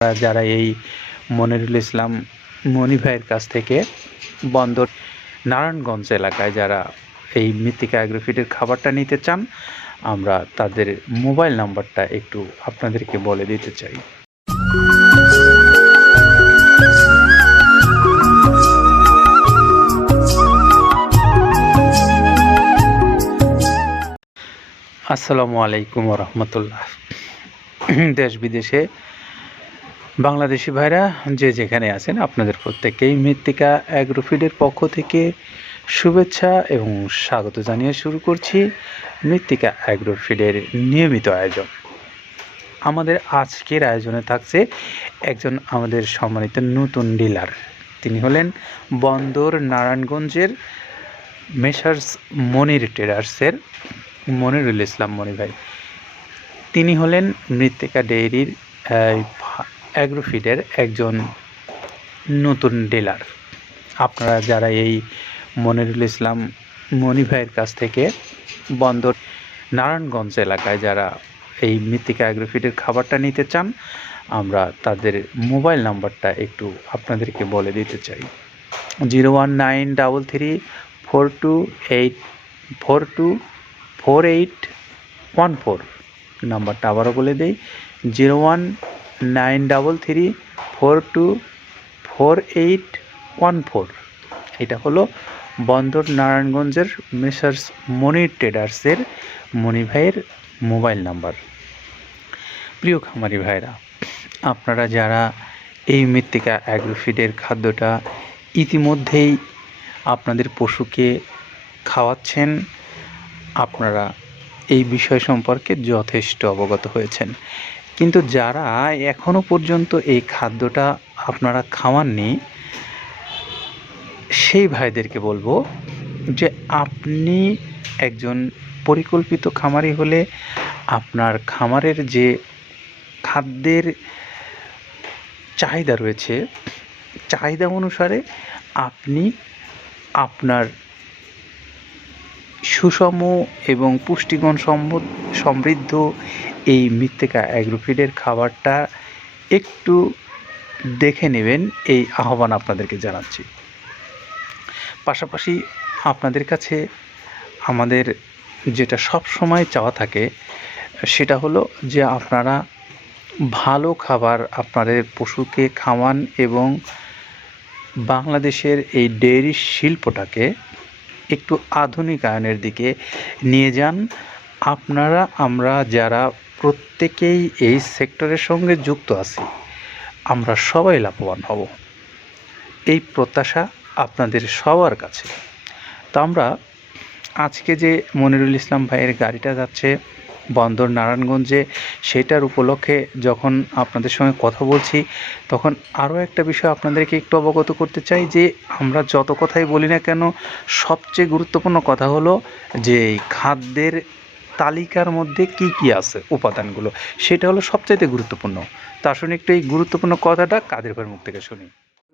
যারা এই মনিরুল ইসলাম মনি ভাইয়ের কাছ থেকে বন্দর নারায়ণগঞ্জ এলাকায় যারা এই মৃত্তিকা অ্যাগ্রোফিটের খাবারটা নিতে চান, আমরা তাদের মোবাইল নাম্বারটা একটু আপনাদেরকে বলে দিতে চাই। আসসালামু আলাইকুম রহমতুল্লাহ। দেশ বিদেশে বাংলাদেশি ভাইরা যে যেখানে আছেন, আপনাদের প্রত্যেককেই মৃত্তিকা অ্যাগ্রোফিডের পক্ষ থেকে শুভেচ্ছা এবং স্বাগত জানিয়ে শুরু করছি মৃত্তিকা অ্যাগ্রোফিডের নিয়মিত আয়োজন। আমাদের আজকের আয়োজনে থাকছে একজন আমাদের সম্মানিত নতুন ডিলার। তিনি হলেন বন্দর নারায়ণগঞ্জের মেসার্স মনির ট্রেডার্সের মনিরুল ইসলাম মনি ভাই। তিনি হলেন মৃত্তিকা ডেইরির অ্যাগ্রোফিডের একজন নতুন ডিলার। আপনারা যারা এই মনিরুল ইসলাম মনি ভাইয়ের কাছ থেকে বন্দর নারায়ণগঞ্জ এলাকায় যারা এই মৃত্তিকা অ্যাগ্রোফিডের খাবারটা নিতে চান, আমরা তাদের মোবাইল নাম্বারটা একটু আপনাদেরকে বলে দিতে চাই। Zero one nine double three four two eight, four two, four eight, one four. নাম্বারটা আবারও বলে দিই, zero one nine double three four two four eight one four. এটা হলো বন্দর নারায়ণগঞ্জের মেসার্স মনি ট্রেডার্সের মনি ভাইয়ের মোবাইল নাম্বার। প্রিয় খামারি ভাইরা আপনারা যারা এই মৃত্তিকা অ্যাগ্রোফিডের খাদ্যটা ইতিমধ্যেই আপনাদের পশুকে খাওয়াচ্ছেন, আপনারা এই বিষয় সম্পর্কে যথেষ্ট অবগত হয়েছেন। কিন্তু যারা এখনও পর্যন্ত এই খাদ্যটা আপনারা খাওয়াননি, সেই ভাইদেরকে বলব যে আপনি একজন পরিকল্পিত খামারি হলে আপনার খামারের যে খাদ্যের চাহিদা রয়েছে, চাহিদা অনুসারে আপনি আপনার সুষম এবং পুষ্টিগুণ সমৃদ্ধ এই মৃত্তিকা অ্যাগ্রোফিডের খাবারটা একটু দেখে নেবেন, এই আহ্বান আপনাদেরকে জানাচ্ছি। পাশাপাশি আপনাদের কাছে আমাদের যেটা সব সময় চাওয়া থাকে, সেটা হলো যে আপনারা ভালো খাবার আপনাদের পশুকে খাওয়ান এবং বাংলাদেশের এই ডেয়ারি শিল্পটাকে একটু আধুনিকায়নের দিকে নিয়ে যান। আপনারা, আমরা যারা প্রত্যেকেই এই সেক্টরের সঙ্গে যুক্ত আছি, আমরা সবাই লাভবান হব। এই প্রত্যাশা আপনাদের সবার কাছে। তো আমরা আজকে যে মনিরুল ইসলাম ভাইয়ের গাড়িটা যাচ্ছে বন্দর নারায়ণগঞ্জে সেটার উপলক্ষে যখন আপনাদের সঙ্গে কথা বলছি, তখন আরও একটা বিষয় আপনাদেরকে একটু অবগত করতে চাই যে আমরা যত কথাই বলি না কেন, সবচেয়ে গুরুত্বপূর্ণ কথা হলো যে খাদ্যের তালিকার মধ্যে কি কি আছে উপাদানগুলো, সেটা হলো সবচাইতে গুরুত্বপূর্ণ। তা শুনে একটু এই গুরুত্বপূর্ণ কথাটা কাদের ভাইয়ের মুখ থেকে শুনি?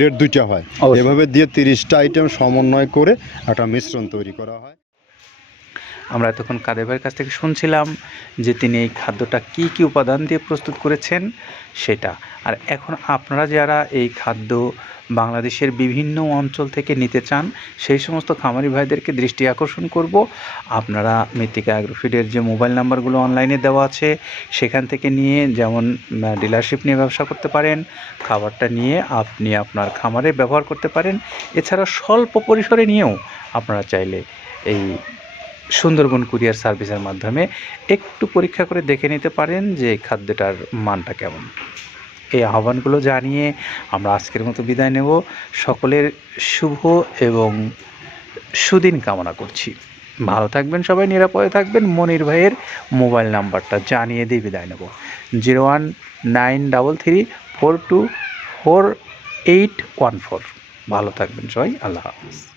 গ্রেড দুইটা হয়। এভাবে দিয়ে তিরিশটা আইটেম সমন্বয় করে একটা মিশ্রণ তৈরি করা হয়। আমরা এতক্ষণ কাদের ভাইয়ের কাছ থেকে শুনছিলাম যে তিনি এই খাদ্যটা কি কি উপাদান দিয়ে প্রস্তুত করেছেন সেটা। আর এখন আপনারা যারা এই খাদ্য বাংলাদেশের বিভিন্ন অঞ্চল থেকে নিতে চান, সেই সমস্ত খামারি ভাইদেরকে দৃষ্টি আকর্ষণ করব। আপনারা মৃত্তিকা অ্যাগ্রোফিডের যে মোবাইল নাম্বারগুলো অনলাইনে দেওয়া আছে, সেখান থেকে নিয়ে যেমন ডিলারশিপ নিয়ে ব্যবসা করতে পারেন, খাবারটা নিয়ে আপনি আপনার খামারে ব্যবহার করতে পারেন। এছাড়া স্বল্প পরিসরে নিয়েও আপনারা চাইলে এই সুন্দরবন কুরিয়ার সার্ভিসের মাধ্যমে একটু পরীক্ষা করে দেখে নিতে পারেন যে খাদ্যটার মানটা কেমন। এই আহ্বানগুলো জানিয়ে আমরা আজকের মতো বিদায় নেব। সকলের শুভ এবং সুদিন কামনা করছি। ভালো থাকবেন সবাই, নিরাপদে থাকবেন। মনির ভাইয়ের মোবাইল নাম্বারটা জানিয়ে দিয়ে বিদায় নেব। Zero one nine double three four two four eight one four. ভালো থাকবেন সবাই, আল্লাহ হাফিজ।